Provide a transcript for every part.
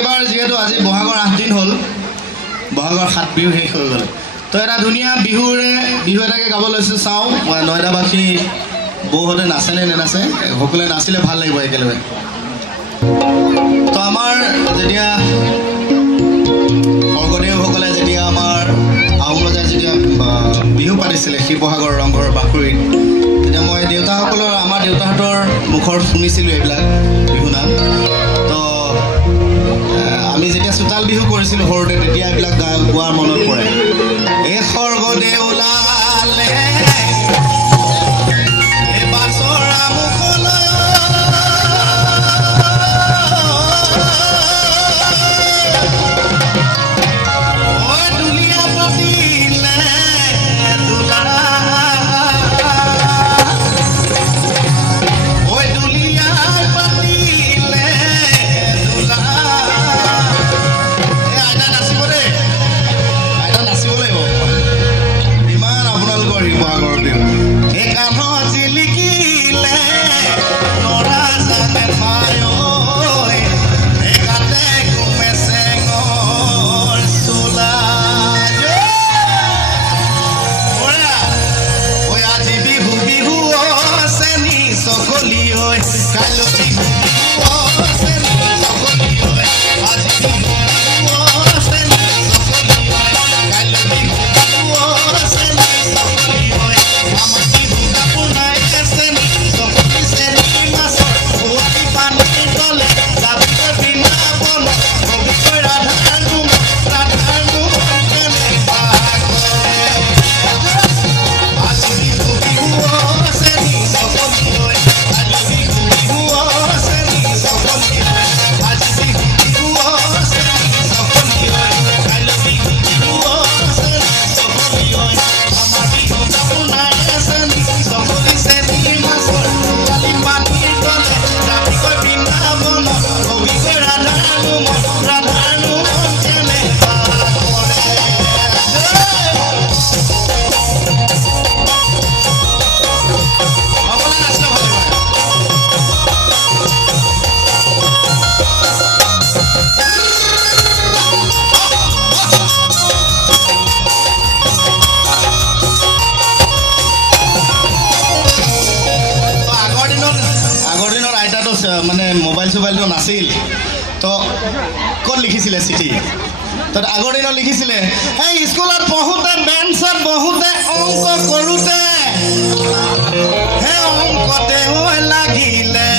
এবাৰ যেহেতু আজি বহাগৰ 8 দিন হ'ল বহাগৰ 7 বিহু শেষ হৈ গ'ল তো এটা ধুনীয়া বিহু এটাকে গাব লৈছোঁ চাওঁ নয়দাবাসী বৌহঁতে নাচে নে নাচে সকলোৱে নাচিলে ভাল লাগিব একেলগে তো আমাৰ যেতিয়া স্বৰ্গদেউসকলে যেতিয়া আমাৰ আহোম ৰজাই যেতিয়া বিহু পাতিছিলে শিৱসাগৰ ৰংঘৰ বাকৰিত তেতিয়া মই দেউতাসকলৰ আমাৰ দেউতাহঁতৰ মুখৰ শুনিছিলোঁ এইবিলাক বিহু নাম তো আমি যেতিয়া চোতাল বিহু কৰিছিলোঁ সৰুতে তেতিয়া এইবিলাক গোৱাৰ মনত পৰে এই স্বৰ্গদেউ ওলালে এই বাছৰা মুখলৈ মানে মোবাইল চোবাইলটো নাছিল তো ক'ত লিখিছিলে চিঠি তো আগৰ দিনত লিখিছিলে এই স্কুলত পঢ়োতে বেঞ্চত বহোতে অংক কৰোঁতে সেই অংকতে হৈ লাগিলে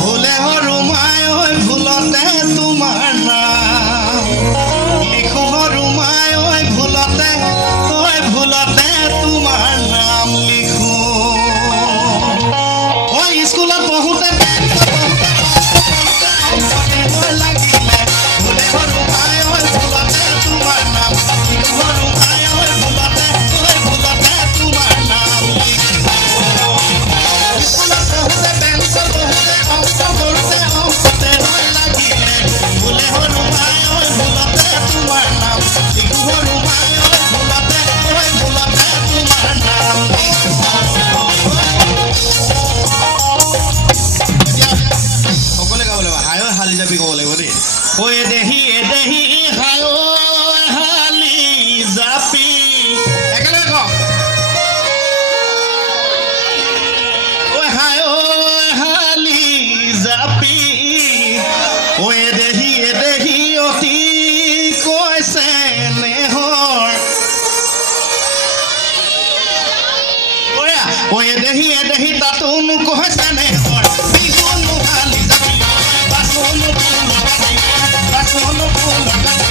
ভুলে হৰুমাই হৈ ভুলতে তোমাৰ নাম লিখো হৰুমাই হৈ ভুলতে তোমাৰ নাম লিখো স্কুলত পঢ়োতে দেহি তাতোন কহসনে হৰ বিহুনো হালি যাবি বাসনো ফুল লগাই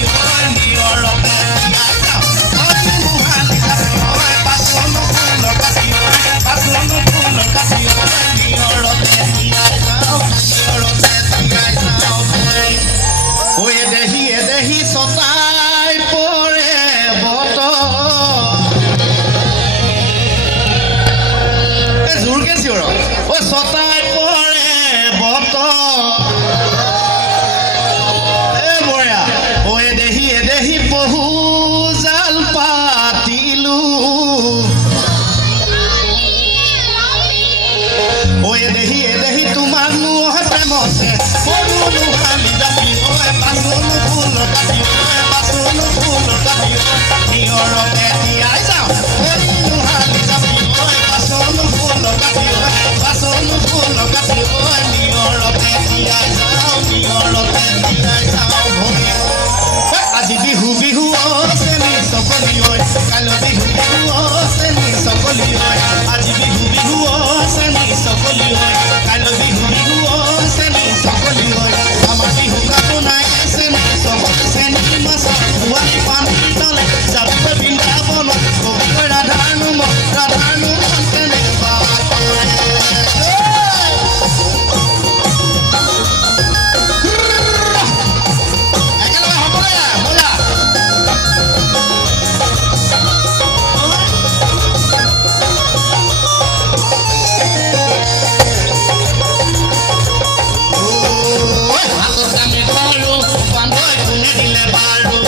কোনে দিলে বাৰু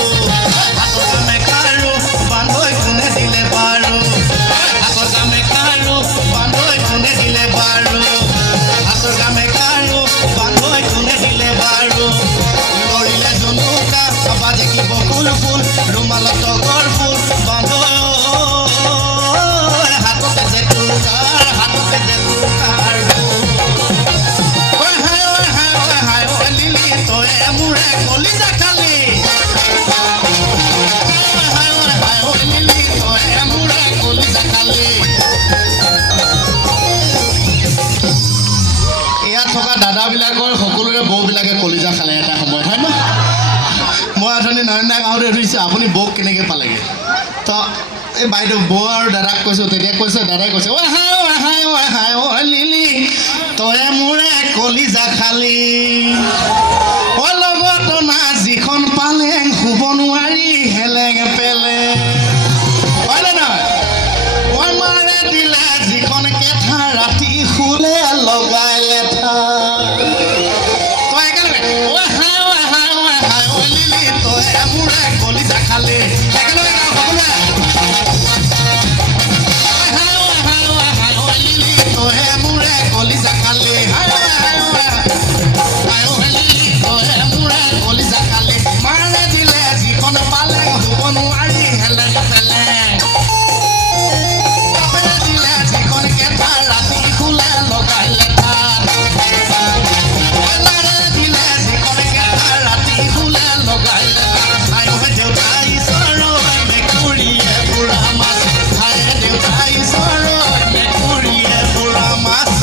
হাতৰ কামে কাৰো বান্ধৈ কোনে দিলে বাৰু হাতৰ কামে কাৰো বান্ধৈ কোনে দিলে বাৰু হাতৰ কামে কাৰো বান্ধৈ কোনে দিলে বাৰু লৰিলে জনুকা বাজে কি বকুল ফুল ৰুমালত তগৰ ফুল বান্ধৈ হাততে জেতুকাৰ মোৰে কলিজা খালি মোৰে কলিজা খালি ইয়াত থকা দাদাবিলাকৰ সকলোৰে বৌবিলাকে কলিজা খালে এটা সময়ত হয় ন মই অথনি নয়ন গাঁৱতে ধৰিছোঁ আপুনি বৌক কেনেকৈ পালেগৈ তো এই বাইদেউ বৌ আৰু দাদাক কৈছোঁ তেতিয়া কৈছে দাদাই কৈছে অ' হাই অ' লিলি তয়ে মোৰে কলিজা খালি অ' লগত না যিখন পালেং শুব নোৱাৰি হেলেং পেলে হয় নে নহয় মই মাৰে দিলে যিখন কেঠা ৰাতি শুলে লগাই লেঠা তই একেলগে অ' হাই অ' লিলি তয়ে মোৰে কলিজা খালি একেলগে সকলোৱে কলিজা খালি কলিজা খালি মাৰে দিলে যিখন পালে শুব নোৱাৰি হেলেং পেলেং দিলে যিখন কেঠা ৰাতি শুলে লগাই লেঠা দিলে যিখন কেঠা ৰাতি শুলে লগাই লেঠা দেউতা ঈশ্বৰ মেকুৰীয়ে বুঢ়া মাছ দেউতা ঈশ্বৰ মেকুৰীয়ে বুঢ়া মাছ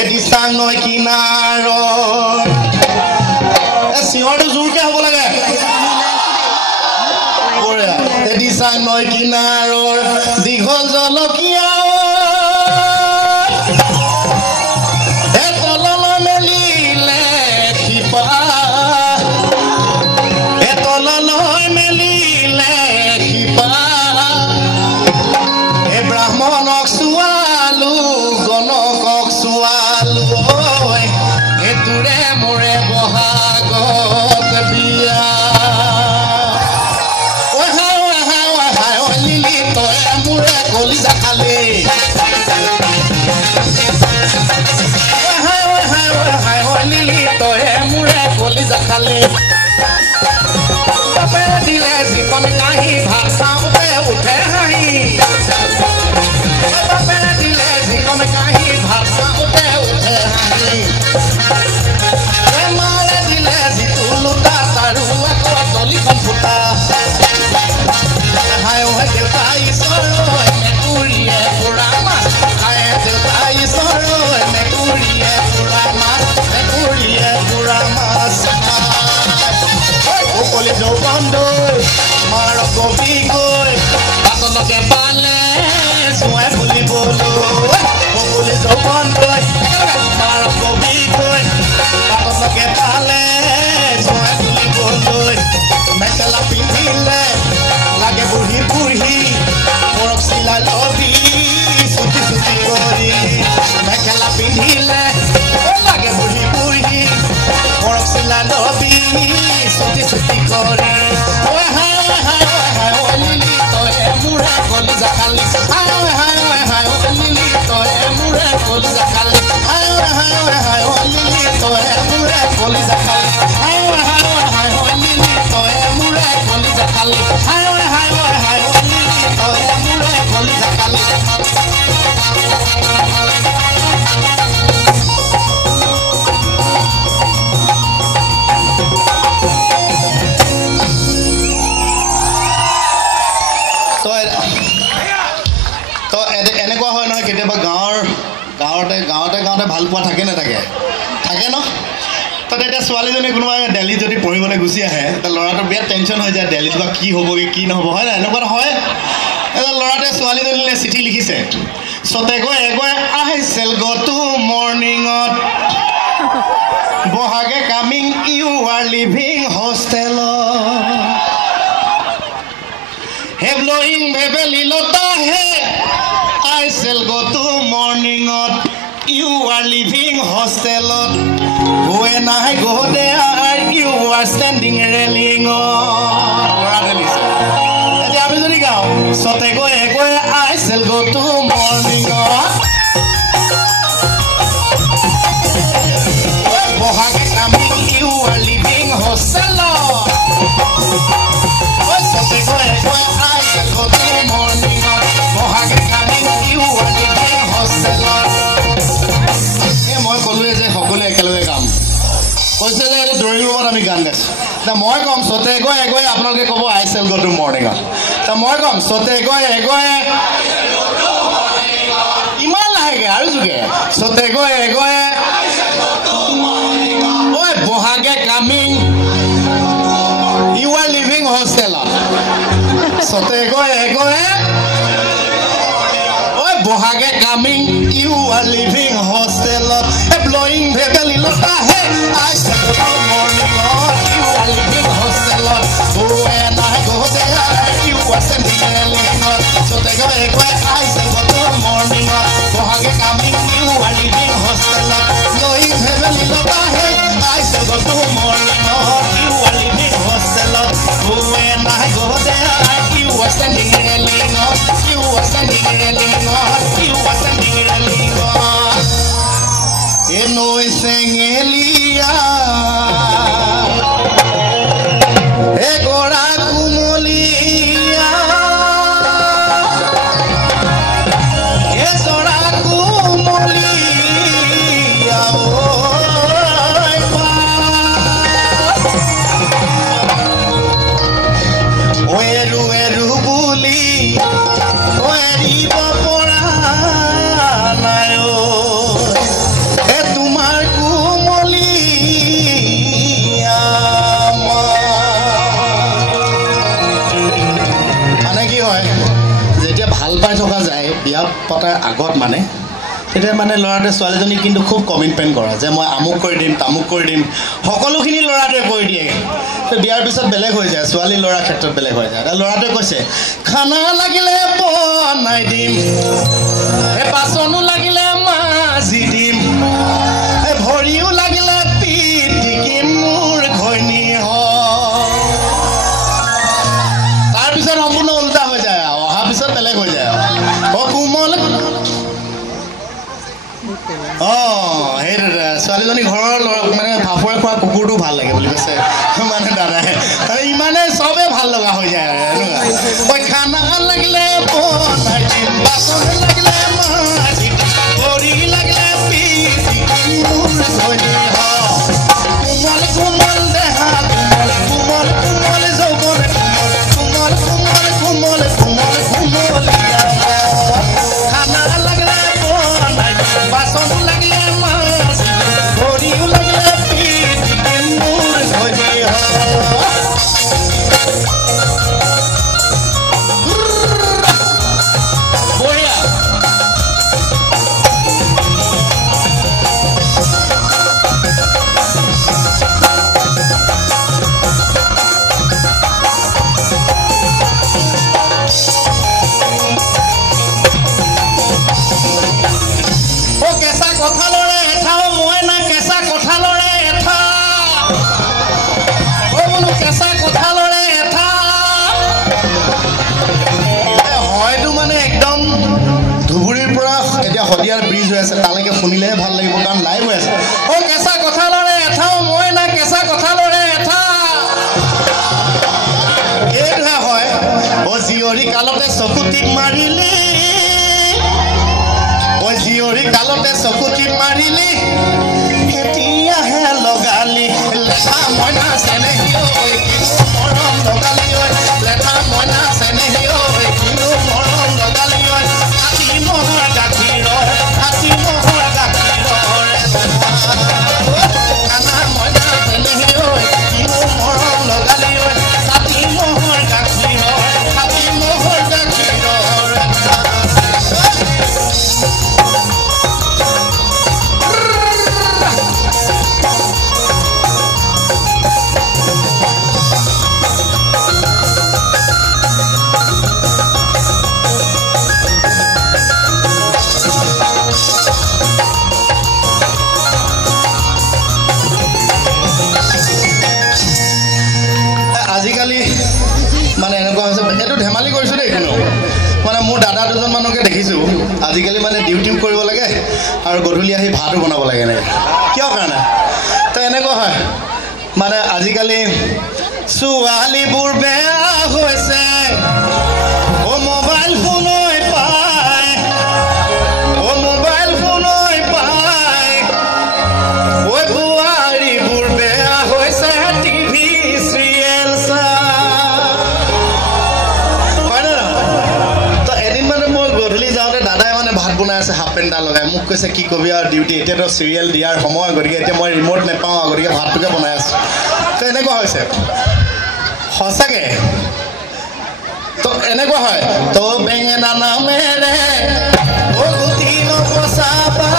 এটি চাং নৈ কিনাৰৰ চিঞৰটো জোৰকে হ'ব লাগে এটি চাং নৈ কিনাৰৰ দীঘল জলকীয়া তললৈ মেলিলে শিপা তললৈ মেলিলে শিপা ব্ৰাহ্মণক চোৱালো গণকক চোৱালো এইটোৰে মোৰে বহাগত বিয়া লিলি তই মোৰে কলিজা খালি লিলি তই মোৰে কলিজা খালি বাপে দিলে যিকণ কাহি ভাত খাওঁতে উঠে হাঁহি বাপে দিলে যিকণ কাহি ভাত খাওঁতে উঠে হাঁহি মাৰে দিলে যিটো লোটা তাৰো আকৌ দলিখন ফুটা দেউতা ঈশ্বৰ মেকুৰীয়ে বুঢ়া মাছ দেউতা ঈশ্বৰ মেকুৰীয়ে বুঢ়া মাছ কলি যৌবন দৈ মাৰ কবি গৈ পাতলকে পালে জোঁৱাই ফুলিবলৈ কলি যৌবন দৈ মাৰ কবি গৈ পাতলকে পালে জোঁৱাই ফুলিবলৈ মেখেলা পিন্ধিলে লাগে বুঢ়ী বুঢ়ী পৰক চিলাই লবি চুটি চুটি কৰি মেখেলা পিন্ধিলে লাগে বুঢ়ী বুঢ়ী পৰক চিলাই লবি চুটি চুটি কৰে লিলি তই মোৰে কলিজা খালি লিলি তই মোৰে কলিজা খালি লিলি তই মোৰে কলিজা খালি লিলি তই মোৰে কলিজা খালি লিলি তই মোৰে কলিজা খালি এনেকুৱা হয় নহয় কেতিয়াবা গাঁৱতে ভাল পোৱা থাকে নাথাকে থাকে ন তো তেতিয়া ছোৱালীজনী কোনোবাই দিল্লীত যদি পঢ়িবলৈ গুচি আহে ল'ৰাটোৰ বিৰাট টেনশ্যন হৈ যায় দিল্লীত বা কি হ'বগৈ কি নহ'ব হয় নাই এনেকুৱা হয় ল'ৰাটোৱে ছোৱালীজনীলৈ চিঠি লিখিছে সতেকৈ এগৈ আহিছিল গটো মৰ্ণিঙত বহাগে কামিং ইউ আৰ লিভিং হোষ্টেলত হে ব্লয়িং ভেবেলি লতা হে I shall go to morning out. You are living hostelot. When I go there, you are standing railing on. So they go, I shall go to morning on. You are living hostelot. So they go, I shall go to morning on. You are living hostelot. মই ক'লোৱে যে সকলোৱে একেলগে গাম কৈছে যে এইটো drawing ৰুমত আমি গান গাইছোঁ তা মই ক'ম চতে গৈ আপোনালোকে ক'ব আই চেল গ টু মৰ্ণিঙত তা মই ক'ম চতে গৈ ইমান লাহেকৈ আৰু যোগে চতে গৈ ঐ বহাগে কামিং ইউ আৰ লিভিং হোষ্টেলত চতে গৈ Bohage coming, you are living hostelot. Blowing heavily, look ahead. I said good morning, Lord. You are living hostelot. When I go there, you are sending a lord. So they go, I said good morning, Lord. Bohage coming, you are living hostelot. Blowing heavily, look ahead. I said good morning, Lord. You are living hostelot. When I go there, you are sending a lord. You are sending a lord. You are sending a lord. Eno esengelia egora kumolia esora kumolia oi pa eru buli eri bopora বিয়া পতাৰ আগত মানে তেতিয়া মানে ল'ৰাটোৱে ছোৱালীজনী কিন্তু খুব কমিটমেণ্ট কৰা যে মই আমুক কৰি দিম তামুক কৰি দিম সকলোখিনি ল'ৰাটোৱে কৰি দিয়ে বিয়াৰ পিছত বেলেগ হৈ যায় ছোৱালী ল'ৰাৰ ক্ষেত্ৰত বেলেগ হৈ যায় ল'ৰাটোৱে কৈছে খানা লাগিলে বনাই দিম বাচনো লাগিলে মাজি দিম ভৰিও লাগিলে পিঠ টিকিম মোৰ ঘৈণী তাৰপিছত সম্পূৰ্ণ উল্টা হৈ যায় অহাৰ পিছত বেলেগ হৈ যায় সেই ছোৱালীজনী ঘৰৰ মানে ভাফৰে খোৱা কুকুৰটো ভাল লাগে বুলি কৈছে মানে দাদাই ইমানে চবে ভাল লগা হৈ যায় আৰু এনেকুৱা খানা লাগিলে বনাই দিম বাচন লাগিলে মাজি দিম ভৰি লাগিলে পিঠ মোৰ ঘৈণী কোমল কোমল দেহা কোমল কোমল যৌৱন কোমল কোমল কোমল কোমল কোমলীয়া খানা লাগিলে বনাই দিম বাচন লাগিলে মাজি ভৰিও লাগিলে পিঠ মোৰ ঘৈণী শদিয়াৰ ব্ৰিজ হৈ আছে তালৈকে শুনিলেহে ভাল লাগিব কাৰণ লাইভ হৈ আছে কেঁচা কঁঠালৰে এঠাও মই না কেঁচা কঁঠালৰে এঠা এইটোহে হয় জীয়ৰী কালতে চকু টিপ মাৰিলি জীয়ৰী কালতে চকু টিপ মাৰিলি এতিয়াহে লগালি লেঠা মইনা চেনেহী মৰম লগালি লেঠা মইনা চেনেহী মৰম লগালি মহৰ গাখীৰ হাতী মহৰ গাখীৰ খানা মইনা চেনেহী মৰম লগালি হাতী মহৰ গাখীৰ হাতী মহৰ গাখীৰ মানুহকে দেখিছোঁ আজিকালি মানে ডিউটিও কৰিব লাগে আৰু গধূলি আহি ভাতো বনাব লাগে এনেকৈ কিয় কাৰণে তো এনেকুৱা হয় মানে আজিকালি ছোৱালীবোৰ বেয়া হৈছে অ মোবাইল ফোনই পায় অ মোবাইল ফোনই পায় ঐ বোৱাৰীবোৰ বেয়া হৈছে টিভি চিৰিয়েল হয় না তো এদিন মানে মই গধূলি যাওঁতে দাদাই মানে ভাত বনাই আছে হাফ পেণ্ট এটা লগাই মোক কৈছে কি কবি আৰু ডিউটি এতিয়াতো চিৰিয়েল দিয়াৰ সময় গতিকে এতিয়া মই ৰিম'ট নাপাওঁ গতিকে ভাতটোকে বনাই আছোঁ তো এনেকুৱা হৈছে সঁচাকৈ তো এনেকুৱা হয় তো বেঙেনা নামেৰে অ গুটি নপচাবা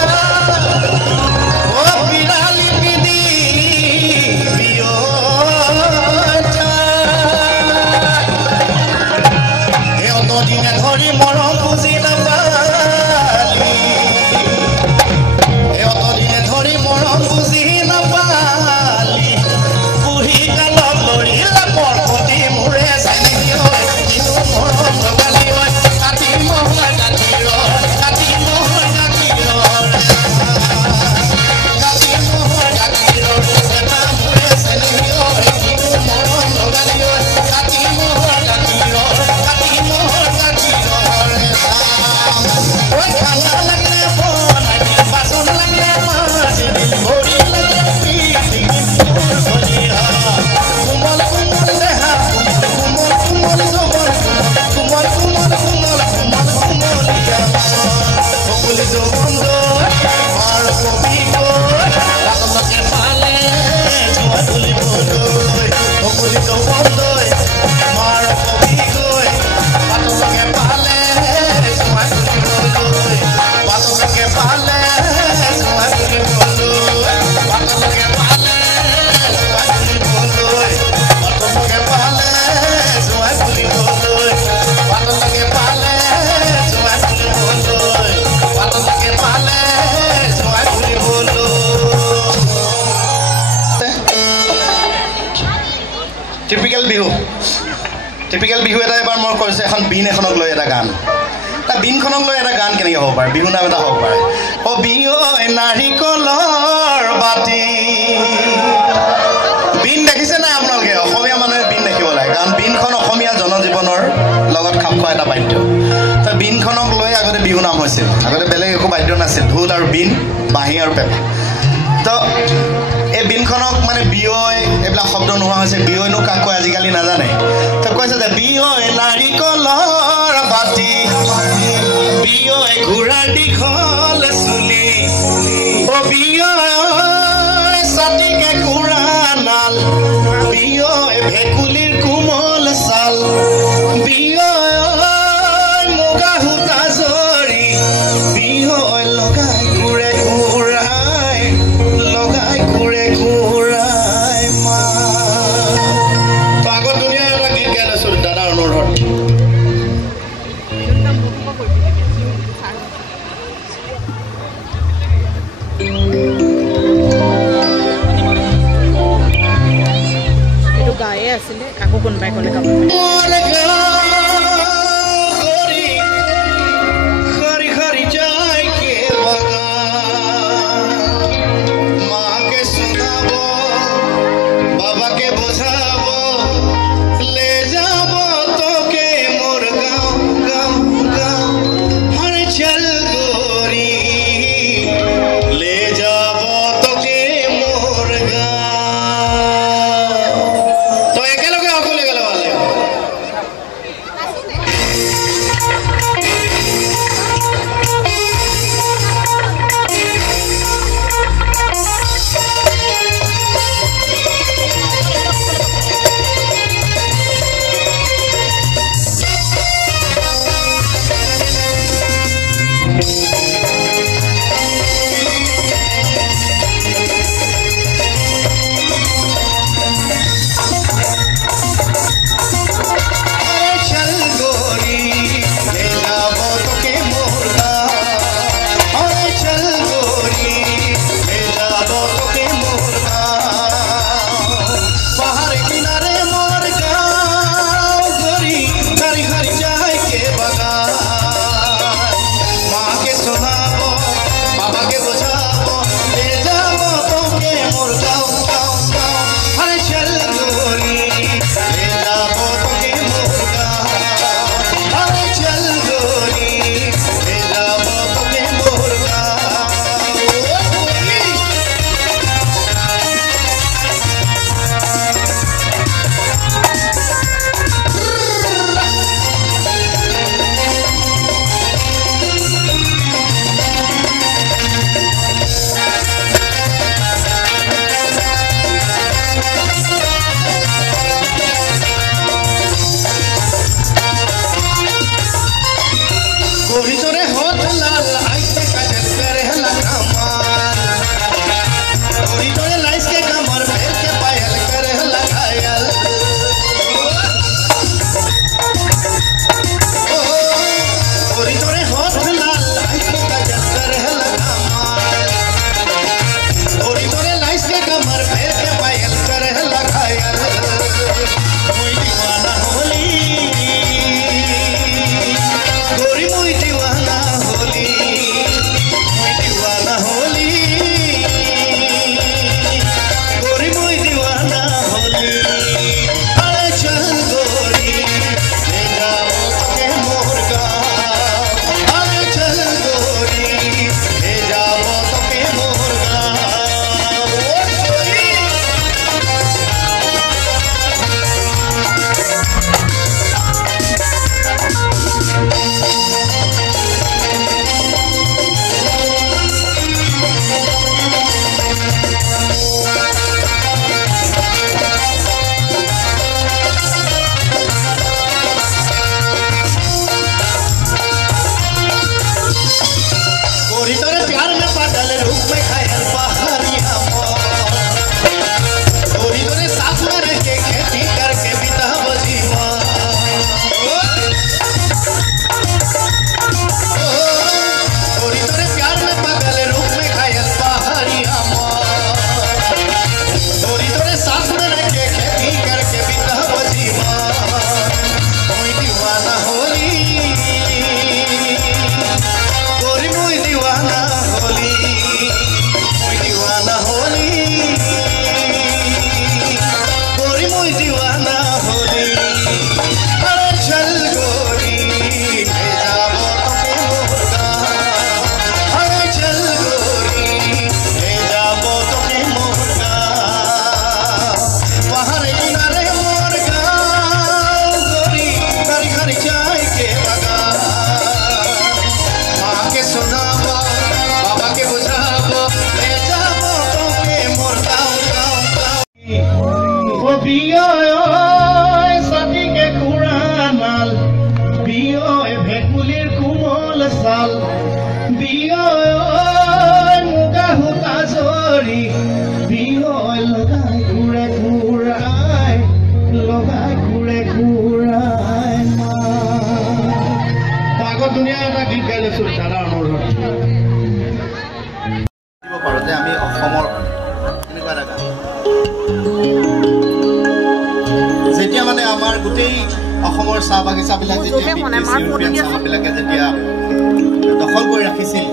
অ বিৰালি পিদি এই অতদিনে ধৰি মৰম বুজি নাপালি এই অতদিনে ধৰি মৰম বুজি নাপালি বুঢ়ী কালত লৰিলে পৰপতি মোৰে জানি হয় কিন্তু মৰম লগালি হয় কাটি মহয় গাখীৰ কাটি মহয় গাখীৰ কাটি মহয় গাখীৰ এটা মোৰে জানি হয় কিন্তু মৰম লগালি হয় কাটি মহয় গাখীৰ কাটি মহয় গাখীৰ ঐ খালা লাগিলে বনাই বাচন লাগিলে মাছ ভৰি লাগিলে পিঠি মোৰ ভৰিয়া কোমল কোমল দেহা কোমল কোমল জবৰ কোমল কোমল কোমল কোমল কোমলীয়া সকলি জবন্ধ মাৰ কবি গৈ পাতলকে পালে জোৱা তুলিবলৈ সকলি জবন্ধ মাৰ কবি গৈ পাতলকে পালে জোৱা তুলিবলৈ পাতলকে পালে জোৱা তুলিবলৈ পাতলকে পালে জোৱা তুলিবলৈ পাতলকে পালে জোৱা তুলিবলৈ পাতলকে পালে জোৱা তুলিবলৈ পাতলকে পালে জোৱা তুলিবলৈ টিপিকেল বিহু এটা এবাৰ মই কৈছোঁ এখন বিন এখনক লৈ এটা গান বিনখনক লৈ এটা গান কেনেকৈ হ'ব পাৰে বিহু নাম এটা হ'ব পাৰে অ বিহু নাৰিকলৰ বাতি বিন দেখিছে নাই আপোনালোকে অসমীয়া মানুহে বিন দেখিব লাগে কাৰণ বিনখন অসমীয়া জনজীৱনৰ লগত খাপ খোৱা এটা বাদ্য তো বিনখনক লৈ আগতে বিহু নাম হৈছিল আগতে বেলেগ একো বাদ্য নাছিল ঢোল আৰু বিন বাঁহী আৰু পেঁপা তো এই বিনখনক মানে বিয়ৈ এইবিলাক শব্দ নোহোৱা হৈছে বিয়ৈনো কাক কয় আজিকালি নাজানে তো কৈছে যে বিয়ৈ নাৰিকলৰ বাতি বিয়ৈ ঘোঁৰাৰ দীঘল চুলি অ বিয়ৈ ছাতিকে ঘোঁৰা নাল বিয়ৈ ভেকুলীৰ কোমল ছাল বিয়ৈ মুগা সূতা জৰি বিয়ৈ লগাই ঘূৰে ঘূৰাই লগাই ঘূৰে ঘূৰাই মা তো আগত দুনিয়াৰ এটা গীত গাই লৈছোঁ দাদাৰ অনুৰোধত এইটো গায়ে আছিলে যে আমি অসমৰ এনেকুৱা এটা গান যেতিয়া মানে আমাৰ গোটেই অসমৰ চাহ বাগিচাবিলাক যেতিয়া ইউৰোপিয়ান চাহবিলাকে যেতিয়া দখল কৰি ৰাখিছিল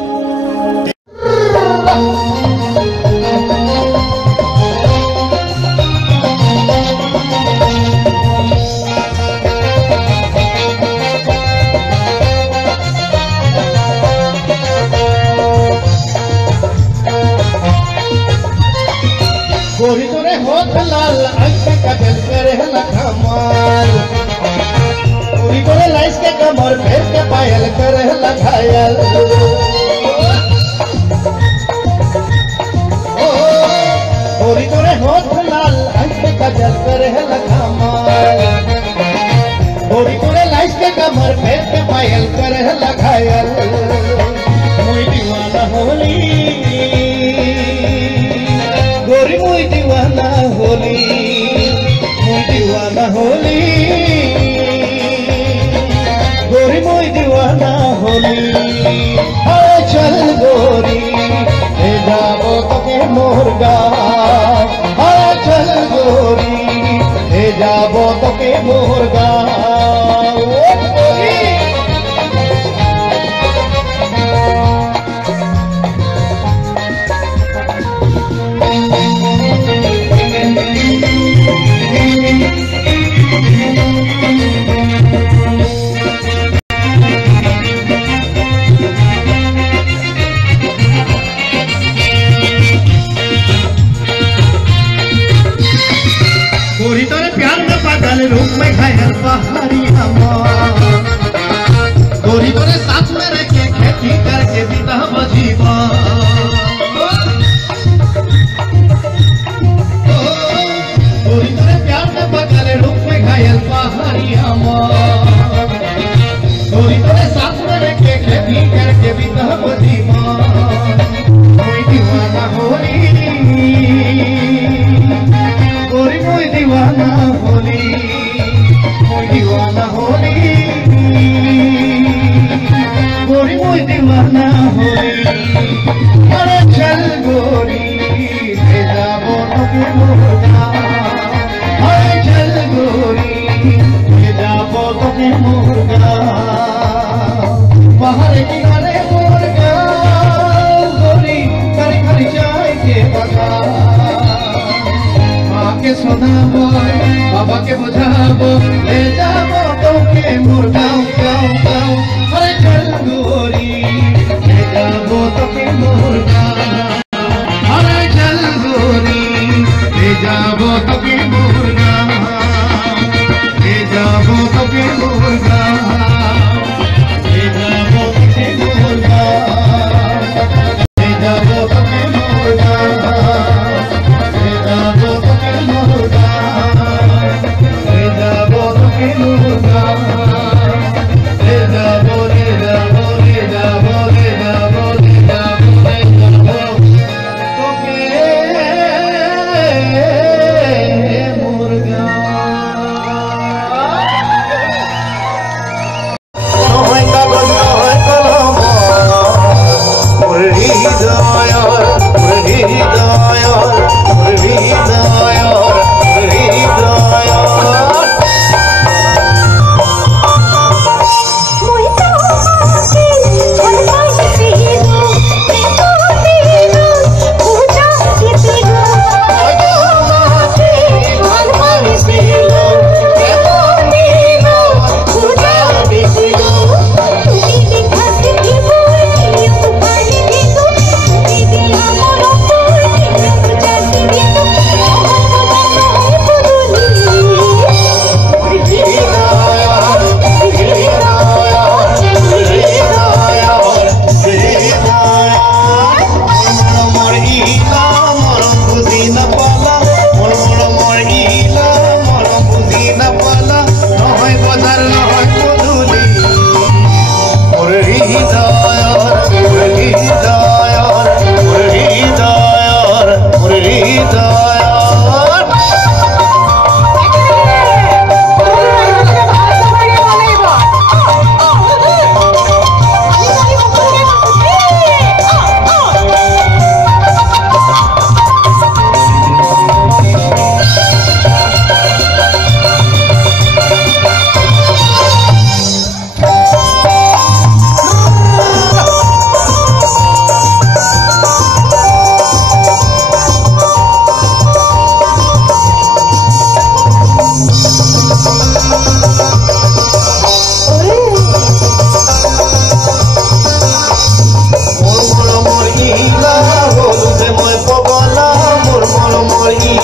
गोरी तोरे होठ लाल आँख का दिल करे ना कमाल गोरी तोरे लाइस के कमर फेर के पायल करे ना घायल गोरी तोरे होठ लाल आँख का दिल करे ना कमाल गोरी तोरे लाइस के कमर फेर के पायल करे ना घायल मुई दीवाना होली गोरी मुई दीवाना होली गोरी मुई दीवाना होली हाय चल गोरी ले जाबो तोके मोर गाँव हाय चल गोरी ले जाबो तोके मोर गाँव गोरी तोरे प्यार में पागल रूप में घायल पहाड़ी गोरी तोरे साथ में रह के खेती करके बीता जीवा गोरी तोरे प्यार में पागल रूप में घायल पहाड़ी गोरी तोरे साथ में रह के खेती करके बीता जीवा कोई दीवाना होली गोरी मुई दीवाना होली गोरी मुई दीवाना होली अरे चल गोरी ले जाबो तोके मोर गाँव अरे चल गोरी ले जाबो तोके मोर गाँव बाहर किनारे मोर गाँव गोरी कर कर जाए के बगा के सुनाबो बाबा के बुझाबो ले जाबो तोके मोर गाँव गाँव गाँव अरे चल गोरी ले जाबो तोके मोर गाँव अरे चल गोरी ले जाबो तोके मोर गाँव ले जाबो तोके मोर गाँव ले जाबो तोके मोर गाँव ले जाबो तोके मोर गाँव ले जाबो तोके मोर गाँव ले जाबो तोके मोर गाँव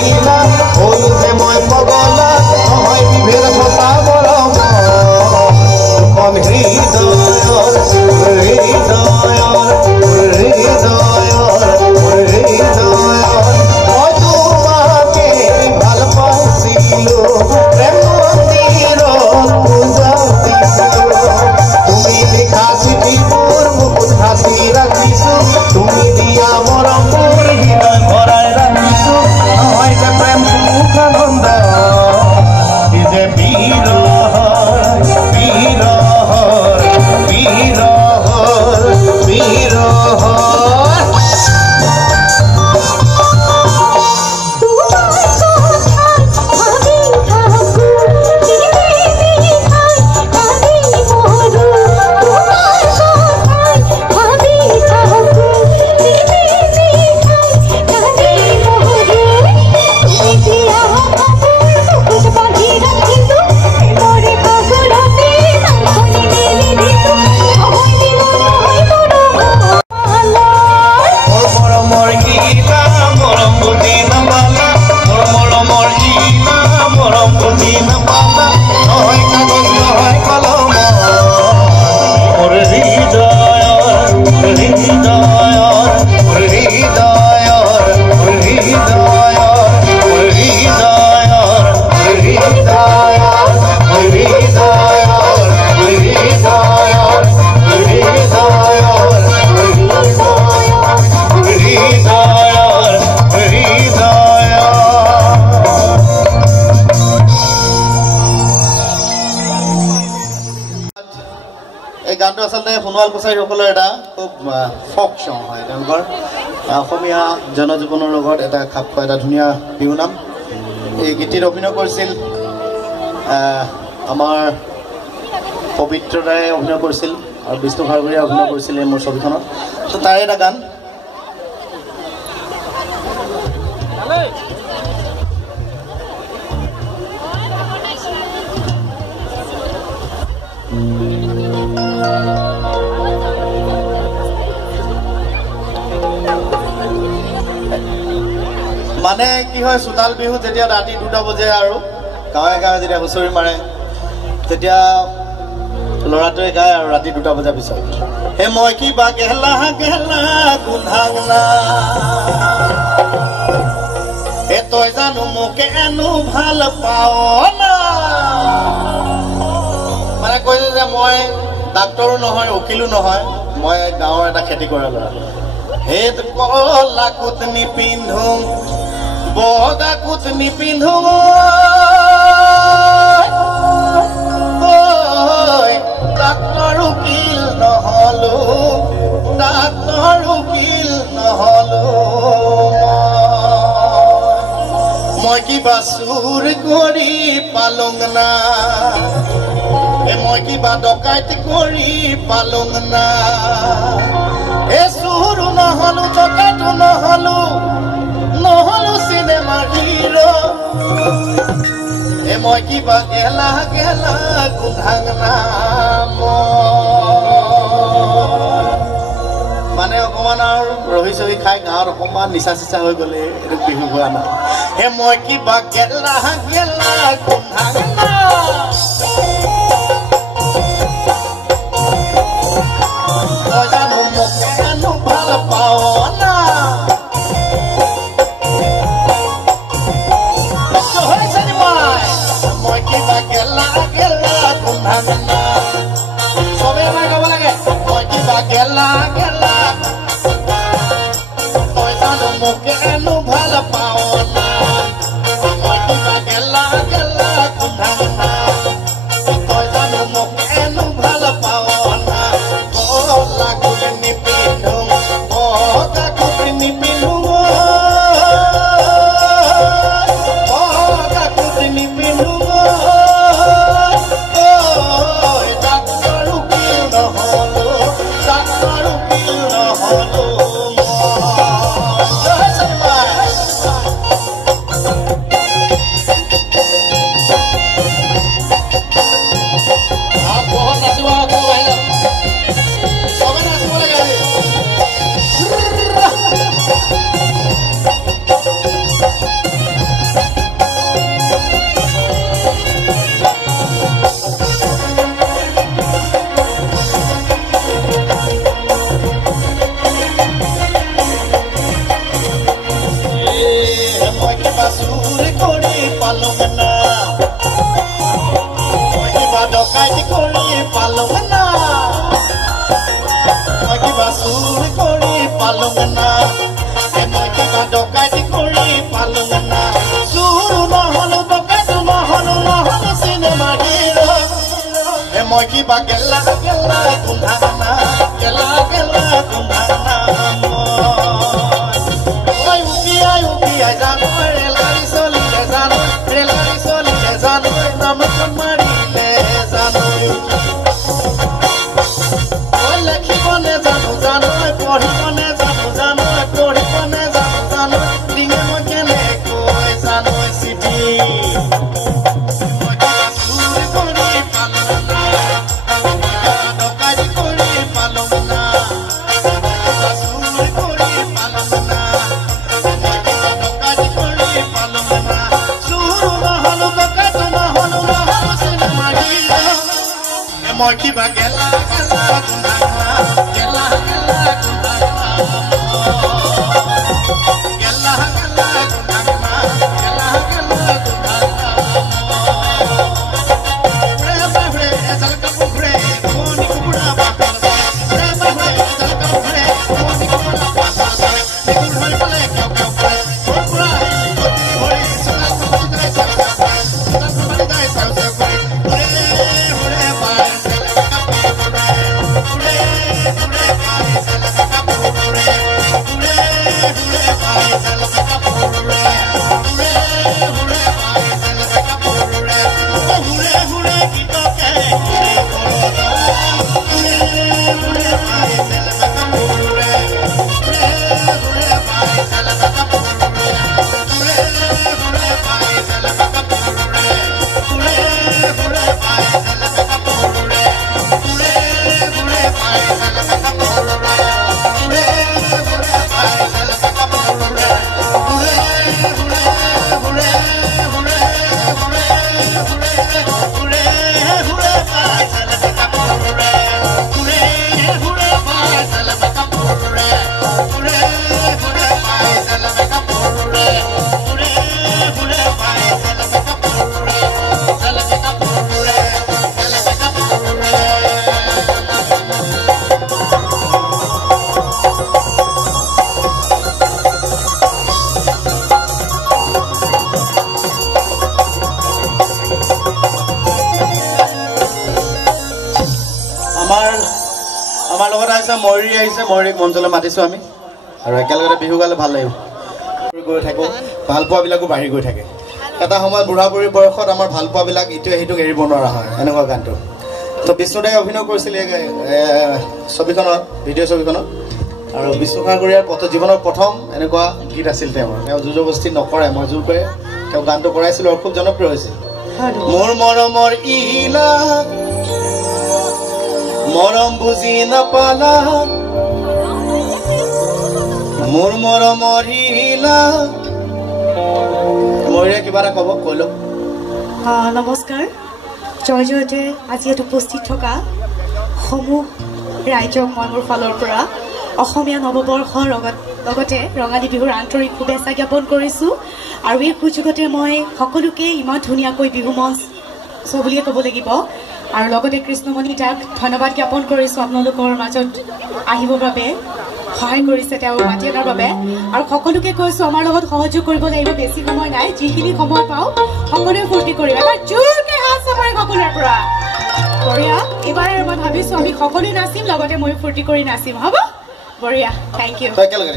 লাগিলা হলো যে মই পগলা নহয় বিভেদ সঁচা মৰম দুখন হৃদয়ৰ মই তোমাকে ভাল পাইছিলো প্ৰেম মন্দিৰত পূজা দিছিলো তুমি লিখা চিঠিবোৰ মুখত সাঁচি ৰাখিছো তুমি দিয়া মৰমবোৰ হৃদয় ভৰাই ৰাখিছো নহয় যে প্ৰেম সুখানন্দ ই যে বিৰহৰ বিৰহৰ বিৰহৰ বিৰহৰ গানটো আচলতে সোণোৱাল কছাৰীসকলৰ এটা খুব ফক চং হয় তেওঁলোকৰ অসমীয়া জনজীৱনৰ লগত এটা খাপ খোৱা এটা ধুনীয়া বিহু নাম এই গীতিত অভিনয় কৰিছিল আমাৰ পবিত্ৰতাই অভিনয় কৰিছিল আৰু বিষ্ণু ভাৰগৰীয়াই অভিনয় কৰিছিল এই মোৰ ছবিখনত তো তাৰে এটা গান মানে কি হয় চোতাল বিহু যেতিয়া ৰাতি 2টা বজে আৰু গাঁৱে গাঁৱে যেতিয়া হুঁচৰি মাৰে তেতিয়া ল'ৰাটোৱে গায় আৰু ৰাতি 2টা বজাৰ পিছত হে মই কিবা গেহলা গেহলা গুন্ধাংলা হে তই জানো মোকে এনো ভাল পাৱ না মানে কৈছে যে মই ডাক্তৰো নহয় উকিলো নহয় মই গাঁৱৰ এটা খেতি কৰা ল'ৰা হে কলা কুট নিপিন্ধো বগা কুট নিপিন্ধো ডাক্তৰ উকিল নহলো মই কিবা চুৰ কৰি পালং না মই কিবা ডকাইত কৰি পালং না এ চুৰো নহলো ডকাইতো নহলো চিনেমাৰ হিৰো এ মই কিবা গেলা গেলা গুন্ধাং নাম মানে অকমান আৰু ৰহি চহি খাই গাঁৱত অকমান নিচা চিচা হৈ গ'লে এইটো বিহু হোৱা নাই হে মই কিবা গেলা গেলা গুন্ধাং জানো মোকে এনো ভাল পাৱ না মই কিবা গেলা গেলা গুন্ধাং না চবে মই ক'ব লাগে মই কিবা গেলা গেলা তই জানো মোকে এনো ভাল পাৱ না মই কিবা গেলা গেলা গুন্ধাং না তই জানো মোকে এনো ভাল পাৱ না বগা কুট নিপিন্ধো বগা কুট নিপিন্ধো বগা কুট নিপিন্ধো ডাক্তৰ উকিল নহলো মই কিবা গেলা গেলা গোন্ধানা গেলা গেলা গোন্ধানা মই উপিয়াই জানো ৰেলগাড়ী চলিলে জানো ৰেলগাড়ী চলিলে জানো নামখন মাৰিলে জানো মই লেখিবনে জানো জানো পঢ়িবনে জানো জানো পঢ়িবনে জানো জানো ডিঙে মই কেনেকৈ জানো চিঠি মই কিবা গেলা গেলা গোন্ধানা গেলা গেলা গোন্ধানা গেলা গেলা গোন্ধানা গেলা গেলা গোন্ধানা রে বাবরে জলকা পুখরে কোনি কুকুড়া বাপা রে বাবরে জলকা পুখরে কোনি কুকুড়া বাপা দেখুন হই বলে কেউ কেউ করে পুরা গতি হই সুরা সুন্দরে সারা সুরা সুন্দরে যায় সারা করে রে বাই আমাৰ লগত আহিছে ময়ূৰীক মঞ্চলৈ মাতিছোঁ আমি আৰু একেলগতে বিহু গালে ভাল লাগিব গৈ থাকোঁ ভালপোৱাবিলাকো বাঢ়ি গৈ থাকে এটা সময়ত বুঢ়া বুঢ়ী বয়সত আমাৰ ভালপোৱাবিলাক ইটোৱে সিটোক এৰিব নোৱাৰা হয় এনেকুৱা গানটো তো বিষ্ণুদাই অভিনয় কৰিছিলে ছবিখনত ভিডিঅ' ছবিখনত আৰু বিষ্ণু খাগৰিয়াৰ জীৱনৰ প্ৰথম এনেকুৱা গীত আছিল তেওঁ জোৰ জবস্তি নকৰে মই জোৰ কৰি তেওঁ গানটো কৰাইছিলোঁ আৰু খুব জনপ্ৰিয় হৈছিল মোৰ মৰমৰ ইলা মৰম বুজি নাপালা মোৰ মৰমৰ ইলা ময়ূৰে কিবা এটা ক'ব কৈ লওক নমস্কাৰ জয় জয়তে আজি ইয়াত উপস্থিত থকা সমূহ ৰাইজক মই মোৰ ফালৰ পৰা অসমীয়া নৱবৰ্ষৰ লগতে ৰঙালী বিহুৰ আন্তৰিক শুভেচ্ছা জ্ঞাপন কৰিছোঁ আৰু এই সুযোগতে মই সকলোকে ইমান ধুনীয়াকৈ বিহু মঞ্চ বুলিয়ে ক'ব লাগিব আৰু লগতে কৃষ্ণমণি তাক ধন্যবাদ জ্ঞাপন কৰিছোঁ আপোনালোকৰ মাজত আহিবৰ বাবে সহায় কৰিছে তেওঁ মাতি অনাৰ বাবে আৰু সকলোকে কৈছোঁ আমাৰ লগত সহযোগ কৰিব লাগিব বেছি সময় নাই যিখিনি সময় পাওঁ সকলোৱে ফূৰ্তি কৰিম এবাৰ জোৰকৈ হাত চাপৰি সকলোৰে পৰা বঢ়িয়া এইবাৰ মই ভাবিছোঁ আমি সকলোৱে নাচিম লগতে মই ফূৰ্তি কৰি নাচিম হ'ব বঢ়িয়া থেংক ইউ একেলগে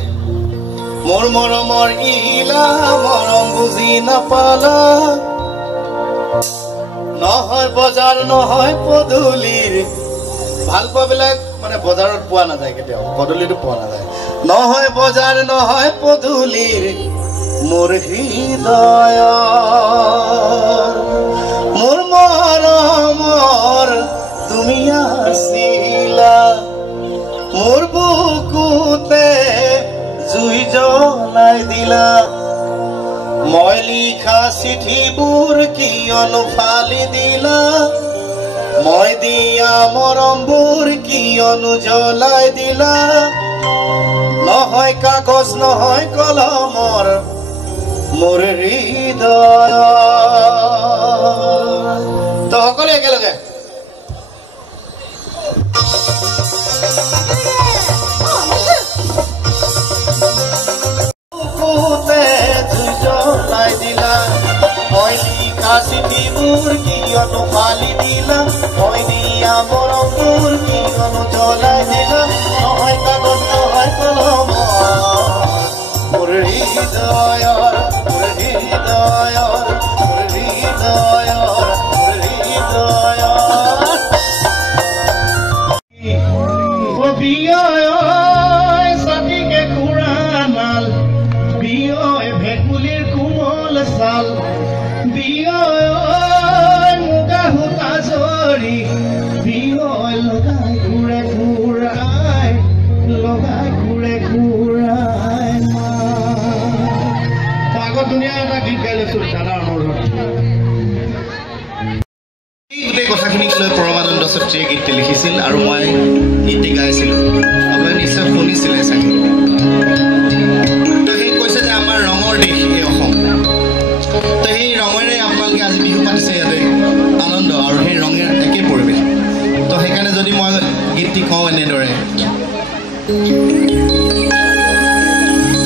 মোৰ মৰমৰ ইলা মৰম বুজি নাপালা নহয় বজাৰ নহয় পদূলিৰ ভালপোৱাবিলাক মানে বজাৰত পোৱা নাযায় কেতিয়াও পদূলিতো পোৱা নাযায় নহয় বজাৰ নহয় পদূলিৰ মোৰ হৃদয় মোৰ মৰমৰ তুমি আছিলা মোৰ বুকুতে জুই জ্বলাই দিলা মই লিখা চিঠিবোৰ কিয়নো ফালি দিলা মই দিয়া মৰমবোৰ কিয়নো জ্বলাই দিলা নহয় কাগজ নহয় কলমৰ মোৰ হৃদয় তো সকলোৱে একেলগে লিখা চিঠিবোৰ কিয়নো ফালি দিলা মই দিয়া মৰমবোৰ কিয়নো জ্বলাই দিলা নহয় কাগজ নহয় কলম মোৰ হৃদয়ৰ মোৰ হৃদয়ৰ মোৰ হৃদয়ৰ মোৰ হৃদয়ৰ বিয়য় ছাতিকে খুৰানাল বিয়য় ভেকুলিৰ কোমল ছাল বিয়য় মুগা সূতা জৰি বিয়য় লগাই ঘূৰে ঘূৰাই আগত ধুনীয়া এটা গীত গাই লৈছো দাদাৰ মূৰত গোটেই কথাখিনিক লৈ পৰমানন্দ সত্ৰীয়ে গীতটি লিখিছিল আৰু মই গীতটি গাইছিলোঁ আপোনালোকে নিশ্চয় শুনিছিলে চাগে তো সেই কৈছে যে আমাৰ ৰঙৰ দেশ এই অসম তো সেই ৰঙেৰে আপোনালোকে আজি বিহু পাতিছে ইয়াতে আনন্দ আৰু সেই ৰঙেৰ একে পৰিৱেশ তো সেইকাৰণে যদি মই গীতটি কওঁ এনেদৰে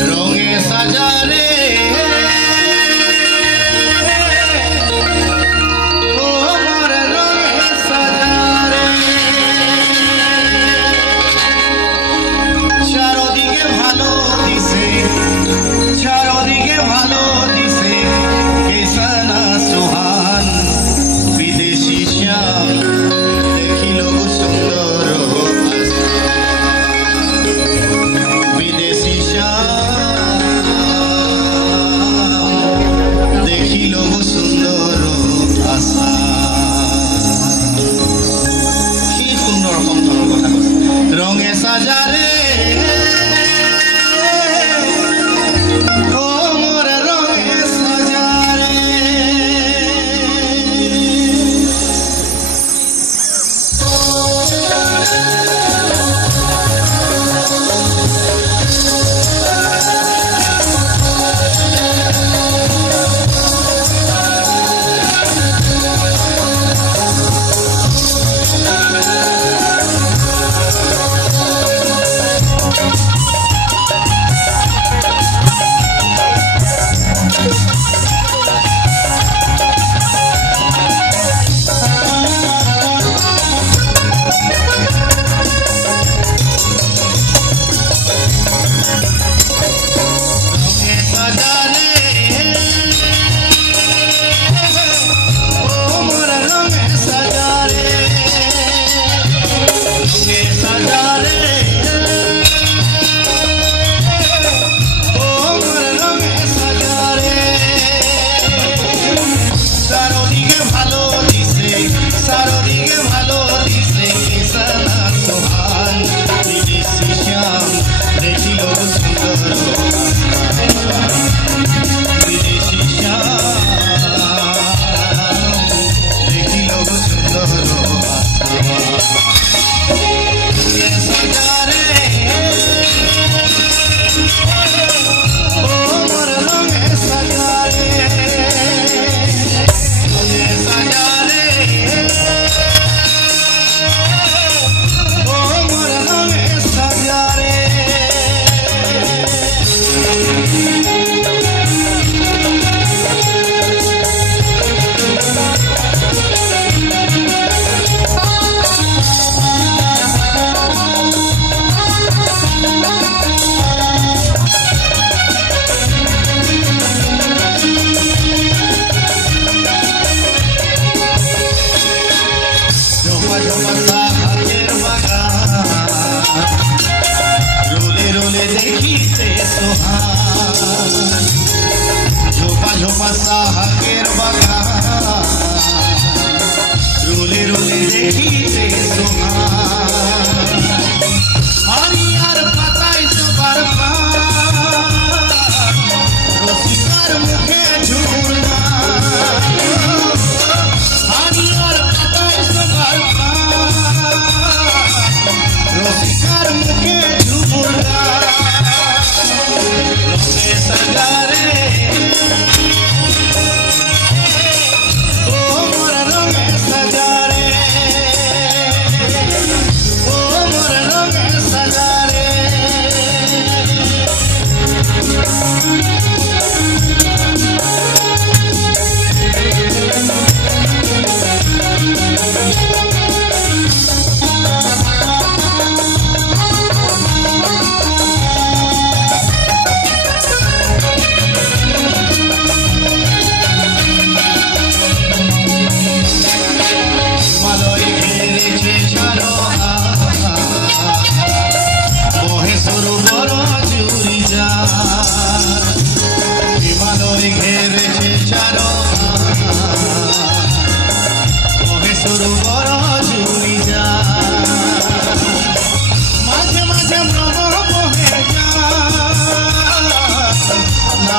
ৰঙে সাজাৰে চারদিকে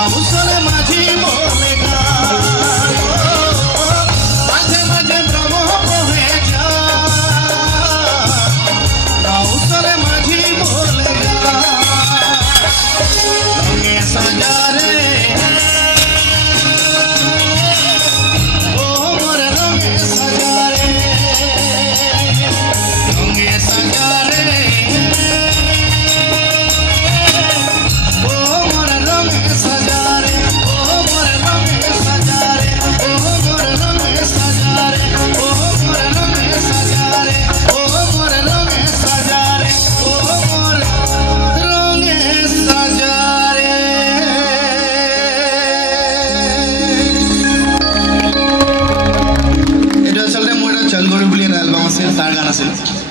নাউচলে মাঝি বলে গান মাঝে মাঝে ভ্রম বহে যায় নাউচলে মাঝি বলে গান রঙে সাজারে ও মোর রঙে সাজারে রঙে সাজারে চলগৰি বুলি এটা এলবাম আছিল তাৰ গান আছিল